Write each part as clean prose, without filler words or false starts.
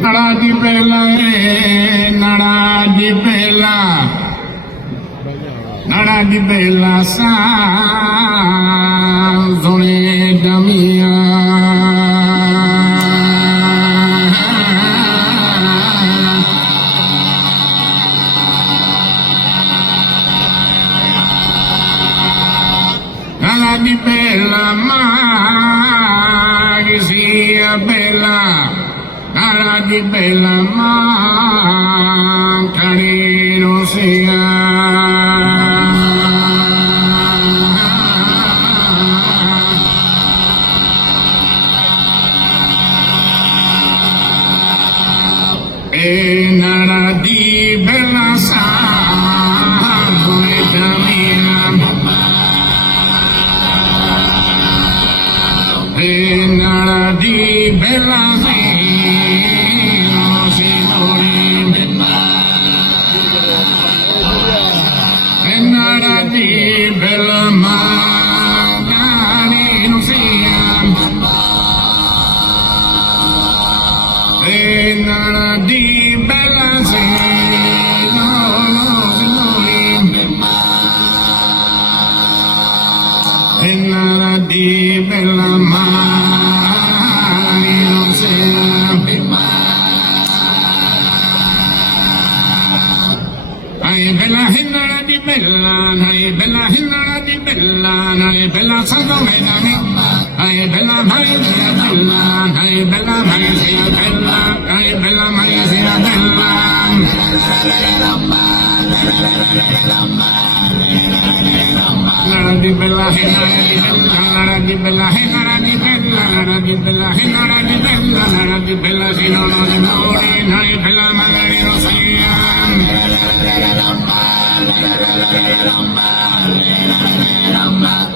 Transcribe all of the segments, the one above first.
nara di bella nara di bella sa zone damia nara di bella ma che sia bella nara di bella ma carino sia e nara di bella sa come mia e nara di bella di bella magari non sia e nara di bella se no signori e nara di bella magari non sia ai bella hinara di bella hai bella hinara di bella hai bella sandomena hai bella mai sia bella hai bella mai sia bella hai bella mai sia bella nara di bella hinara di bella nara di bella hinara di bella nara di bella hinara di bella nara di bella sino no di mori hai bella magari non sia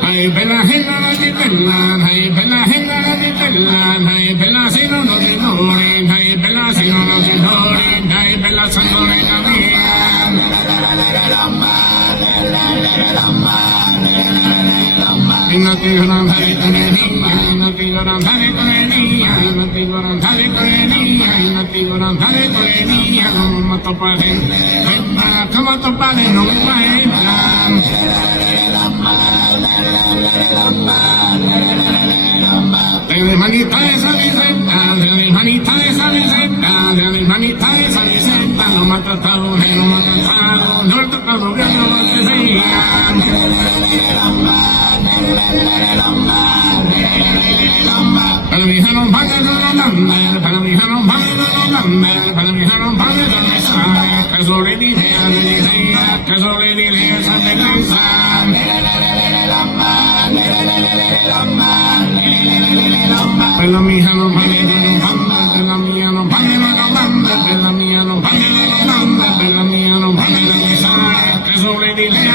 hai bella hinara di bella hai bella hinara di bella hai bella sino no di mori hai bella sino no di mori hai bella sangore da mia Inati goram hari kareni, inati goram hari kareni, inati goram hari kareni, inati goram hari kareni, mato pare, mato pare no mai plan. Dele manita esa visenta, dele manita esa visenta, dele manita esa visenta, no mata tao, no mata tao, no mata tao, no mata para mi hija no vale no lamber, para mi hija no vale no lamber, para mi hija no vale no mesar, que sole di idea, que sole di idea, esa belleza. Para mi hija no vale no lamber, para mi hija no vale no lamber, para mi hija no vale no lamber, para mi hija no vale no mesar, que sole di idea,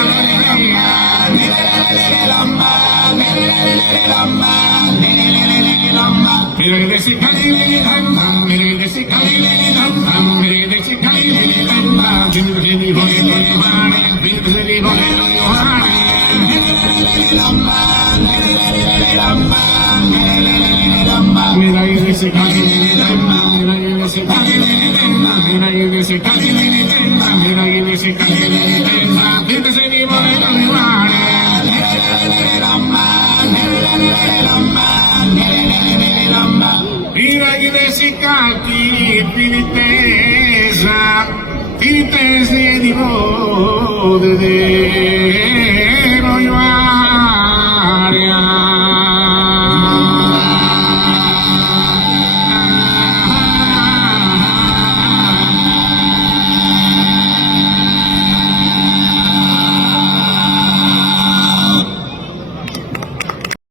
Mere desi kali lili dhamma, mere desi kali lili dhamma, mere desi kali lili dhamma, bindu lili bole lili hane, bindu lili bole lili hane. Mera desi kali lili dhamma, mera desi kali lili dhamma, mera desi kali lili dhamma, mera desi kali lili dhamma, bindu lili bole lili hane. Mira che desi calchi, finitesa di voi.